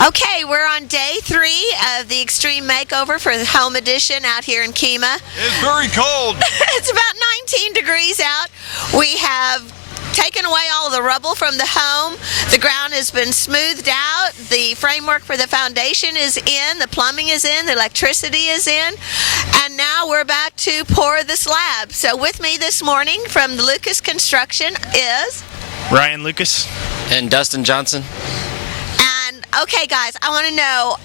Okay, we're on day 3 of the Extreme Makeover for the Home Edition out here in Kemah. It's very cold. It's about 19 degrees out. We have taken away all the rubble from the home. The ground has been smoothed out. The framework for the foundation is in. The plumbing is in. The electricity is in. And now we're about to pour the slab. So with me this morning from the Lucas Construction is Ryan Lucas and Dustin Johnson. Okay, guys, I want to know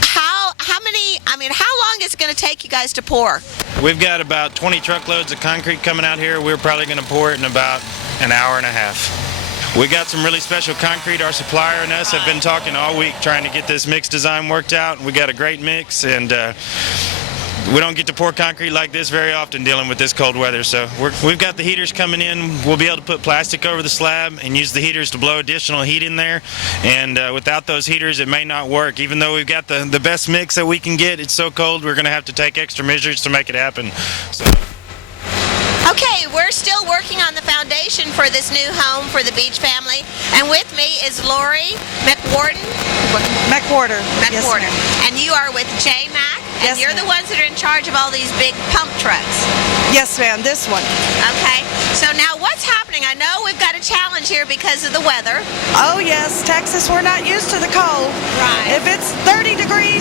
how long is it going to take you guys to pour? We've got about 20 truckloads of concrete coming out here. We're probably going to pour it in about an hour and a half. We got some really special concrete. Our supplier and us have been talking all week trying to get this mix design worked out. We got a great mix, and we don't get to pour concrete like this very often dealing with this cold weather. So we've got the heaters coming in. We'll be able to put plastic over the slab and use the heaters to blow additional heat in there. And without those heaters, it may not work. Even though we've got the best mix that we can get, it's so cold we're going to have to take extra measures to make it happen. So. Okay, we're still working on the foundation for this new home for the Beach family. And with me is Lori McWhorter. Yes, And you are with J-Mac. And Yes, you're the ones that are in charge of all these big pump trucks. Yes, ma'am, this one. Okay, so now what's happening? I know we've got a challenge here because of the weather. Oh, yes, Texas, we're not used to the cold. Right. If it's 30 degrees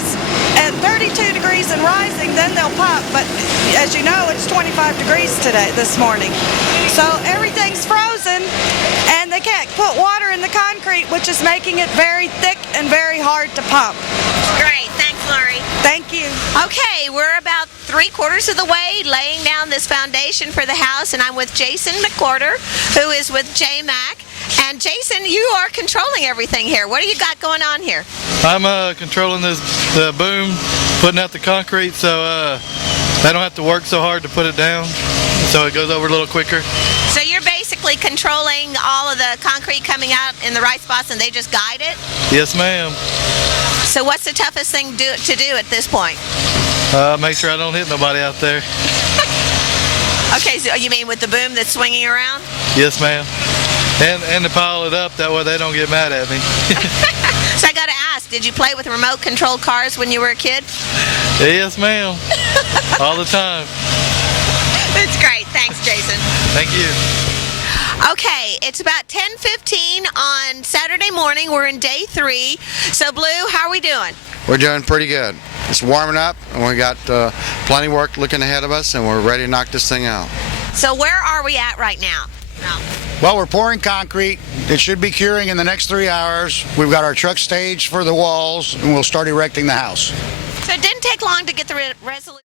and 32 degrees and rising, then they'll pump. But as you know, it's 25 degrees this morning. So everything's frozen, and they can't put water in the concrete, which is making it very thick and very hard to pump. Great, thanks, Lori. Thank you. Okay, we're about 3/4 of the way laying down this foundation for the house, and I'm with Jason McWhorter, who is with J-Mac. And Jason, you are controlling everything here. What do you got going on here? I'm controlling the boom, putting out the concrete, so they don't have to work so hard to put it down, so it goes over a little quicker. So you're basically controlling all of the concrete coming out in the right spots, and they just guide it? Yes, ma'am. So what's the toughest thing to do at this point? Make sure I don't hit nobody out there. Okay, so you mean with the boom that's swinging around? Yes, ma'am. And to pile it up, that way they don't get mad at me. So I got to ask, did you play with remote-controlled cars when you were a kid? Yes, ma'am. All the time. That's great. Thanks, Jason. Thank you. Okay, it's about 10:15 on Saturday morning. We're in day 3. So, Blue, how are we doing? We're doing pretty good. It's warming up, and we got plenty of work looking ahead of us, and we're ready to knock this thing out. So where are we at right now? No. Well, we're pouring concrete. It should be curing in the next 3 hours. We've got our truck staged for the walls, and we'll start erecting the house. So it didn't take long to get the resolution.